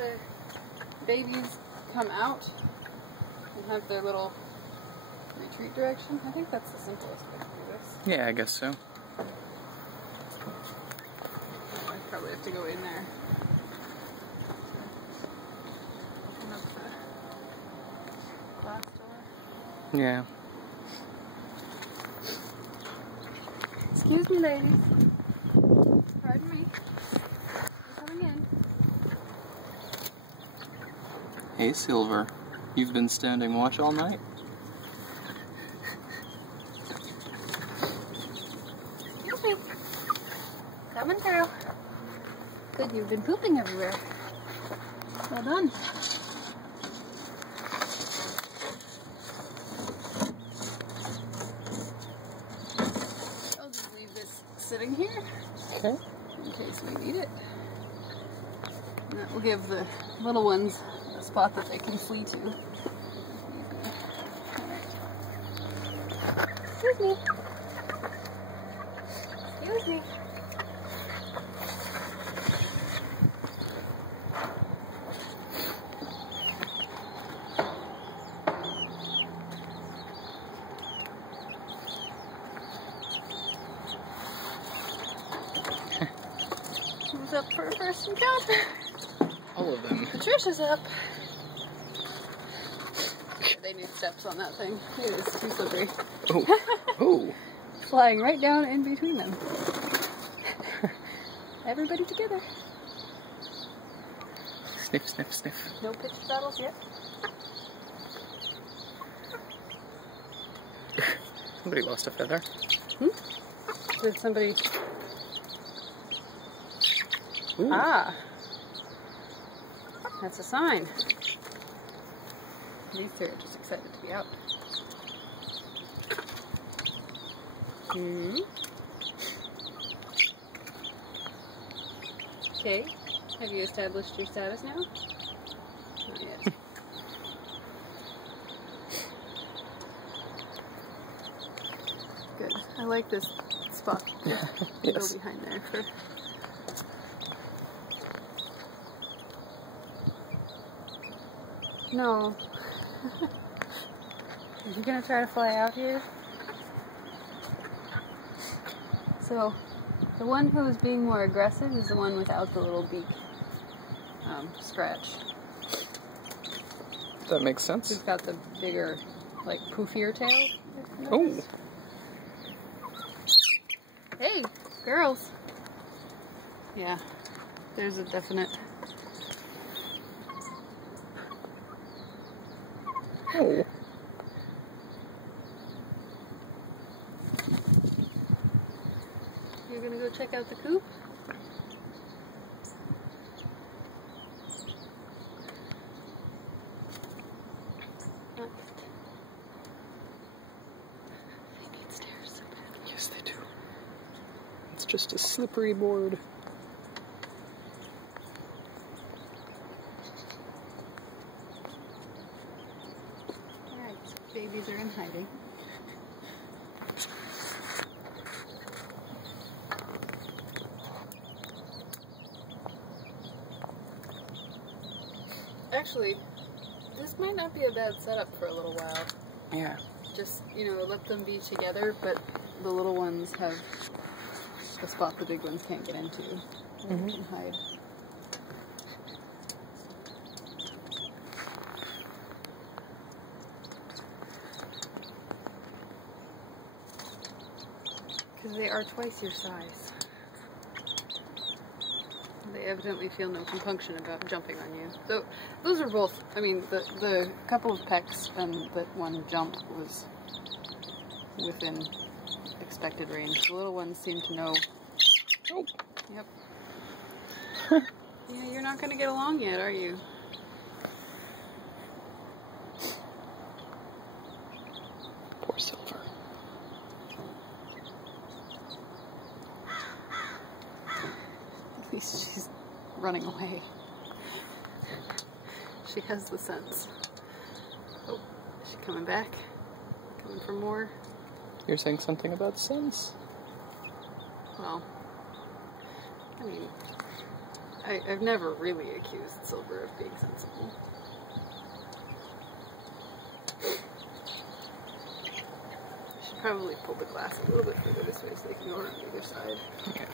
the babies come out and have their little retreat direction. I think that's the simplest way to do this. Yeah, I guess so. I probably have to go in there. Open up the glass door. Yeah. Excuse me, ladies. Pardon me. I'm coming in. Hey, Silver. You've been standing watch all night? Excuse me. Coming through. Good, you've been pooping everywhere. Well done. I'll just leave this sitting here. Okay. In case we need it. And that will give the little ones a spot that they can flee to. Excuse me. Excuse me. Who's up for a first encounter? All of them. Patricia's up. They need steps on that thing. It is too slippery. Oh. Oh. Flying right down in between them. Everybody together. Sniff, sniff, sniff. No pitch battles yet. Somebody lost a feather. Did somebody... Ooh. Ah. That's a sign. These two are just excited to be out. Okay. Have you established your status now? Not yet. Good. I like this spot. Yes. Go behind there for... No. Are you gonna try to fly out here? So, the one who is being more aggressive is the one without the little beak scratch. That makes sense. He's got the bigger, like, poofier tail. Oh. Hey, girls. Yeah, there's a definite... Oh. You're gonna go check out the coop? Not yet. They need stairs so bad. Yes, they do. It's just a slippery board. Alright, so babies are in hiding. Actually, this might not be a bad setup for a little while. Yeah. Just, you know, let them be together, but the little ones have a spot the big ones can't get into. And they can hide. Because they are twice your size. They evidently feel no compunction about jumping on you. So those are both, I mean, the couple of pecks and that one jump was within expected range. The little ones seem to know. Oh. Yep. Yeah, you're not going to get along yet, are you? Poor Silver. At least she's running away. She has the sense. Oh, is she coming back? Coming for more? You're saying something about sense? Well, I mean, I've never really accused Silver of being sensible. I should probably pull the glass a little bit further this way so they can go around the other side. Okay.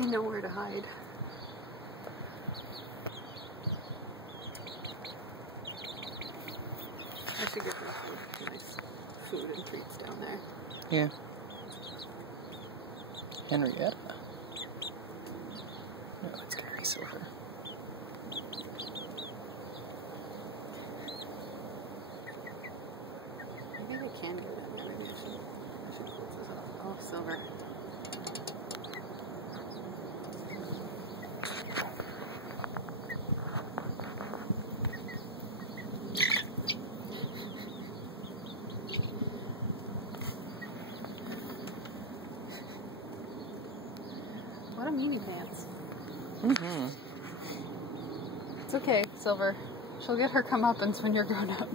They know where to hide. I should give them some nice food and treats down there. Yeah. Henrietta. No, it's gonna be Silver. Maybe they can go down there. Maybe I should close this off. Oh, Silver. What a meanie pants. Mm-hmm. It's okay, Silver. She'll get her comeuppance when you're grown up.